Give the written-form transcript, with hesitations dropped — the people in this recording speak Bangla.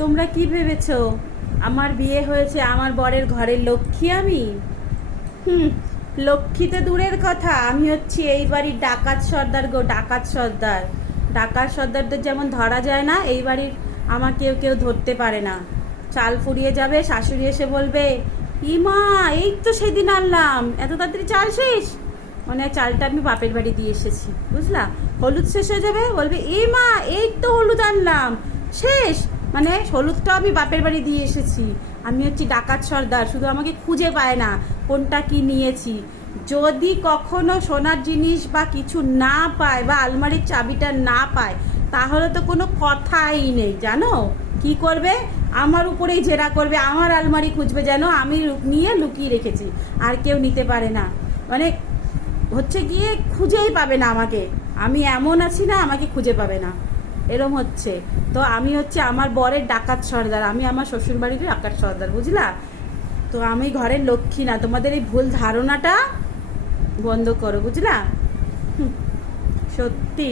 তোমরা কি ভেবেছো আমার বিয়ে হয়েছে আমার বরের ঘরের লক্ষ্মী আমি? হুম। লক্ষ্মী তো দূরের কথা, আমি হচ্ছি এই বাড়ির ডাকাত সর্দার গো, ডাকাত সর্দার। ডাকাত সর্দারদের যেমন ধরা যায় না, এই বাড়ির আমার কেউ কেউ ধরতে পারে না। চাল ফুরিয়ে যাবে, শাশুড়ি এসে বলবে, ইমা এই তো সেদিন আনলাম, এত তাড়াতাড়ি চাল শেষ। মানে চালটা আমি বাপের বাড়ি দিয়ে এসেছি, বুঝলা। হলুদ শেষ হয়ে যাবে, বলবে এ মা এই তো হলুদ আনলাম, শেষ। মানে হলুদটাও আমি বাপের বাড়ি দিয়ে এসেছি। আমি হচ্ছি ডাকাত সর্দার, শুধু আমাকে খুঁজে পায় না কোনটা কি নিয়েছি। যদি কখনো সোনার জিনিস বা কিছু না পায় বা আলমারির চাবিটা না পায়, তাহলে তো কোনো কথাই নেই, জানো কি করবে? আমার উপরেই জেরা করবে, আমার আলমারি খুঁজবে যেন আমি নিয়ে লুকিয়ে রেখেছি, আর কেউ নিতে পারে না। মানে হচ্ছে গিয়ে খুঁজেই পাবে না আমাকে, আমি এমন আছি না, আমাকে খুঁজে পাবে না, এরম হচ্ছে। তো আমি হচ্ছে আমার বরের ডাকাত সর্দার, আমি আমার শ্বশুর বাড়ির ডাকাত সর্দার, বুঝলা। তো আমি ঘরের লক্ষ্মী না, তোমাদের এই ভুল ধারণাটা বন্ধ করো, বুঝলা। হুম, সত্যি।